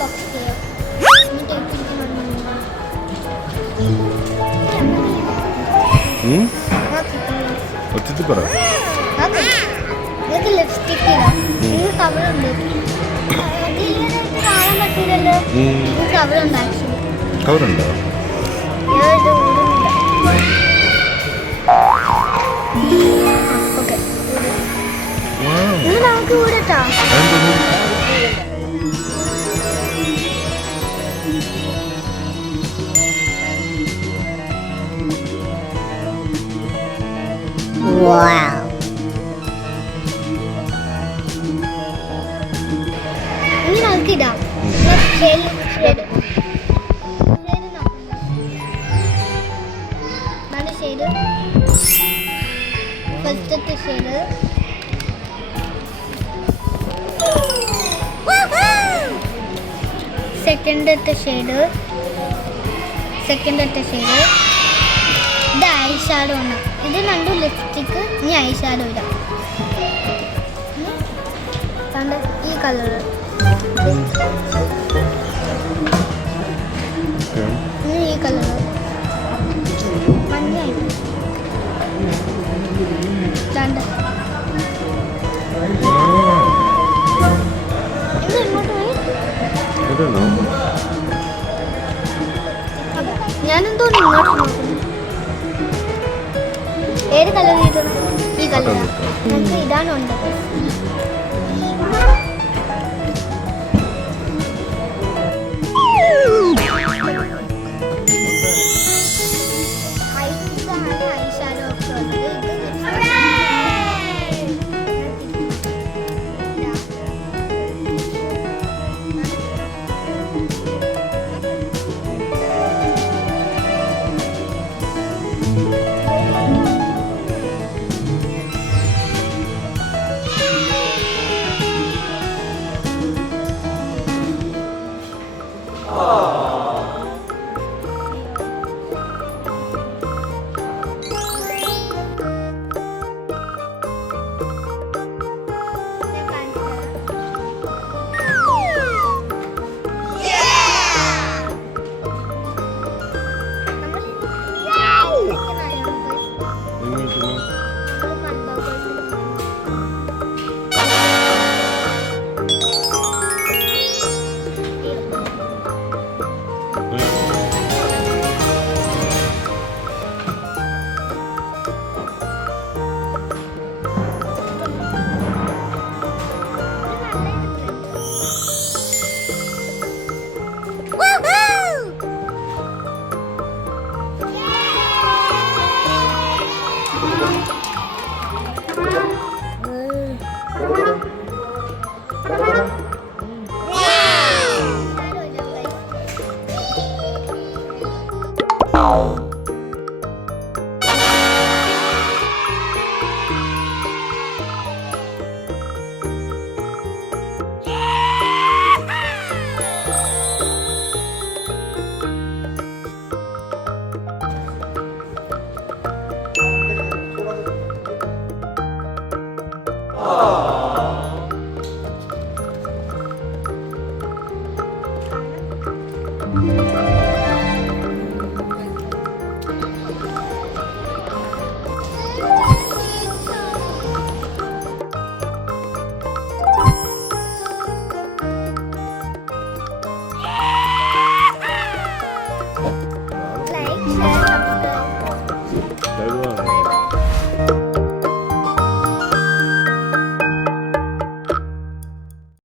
Box ചെയ്യാം. എന്നിട്ട് ഒറ്റത്തിൽ പറ. ഇതൊക്കെ ലിപ്സ്റ്റിക് ഇടാം. ഇത് കവറുണ്ട്. കാണാൻ പറ്റില്ലല്ലോ. ഇത് കവറുണ്ട് ആക്ച്വലി. കവറുണ്ടോ? ഓക്കെ, ഇത് നമുക്ക് ഊരട്ടാ. ഇനി നമുക്ക് ഇടാം. ഷെയ്ഡ് ഫസ്റ്റത്തെ ഷെയ്ഡ് സെക്കൻഡത്തെ ഷെയ്ഡ് ഇത് ഐ ഷാഡോ ആണ്. ഇത് രണ്ടും ലിപ്സ്റ്റിക്ക്. ഇനി ഐ ഷാഡോ ഇടാം. ഈ കളർ ഇനി ഈ കളർ മഞ്ഞായി. ഞാനെന്തോ ഇങ്ങോട്ട് നോക്കുന്നു. ഏത് കളർ കിട്ടണം? ഈ കളർ. നമുക്ക് ഇടാനുണ്ട്.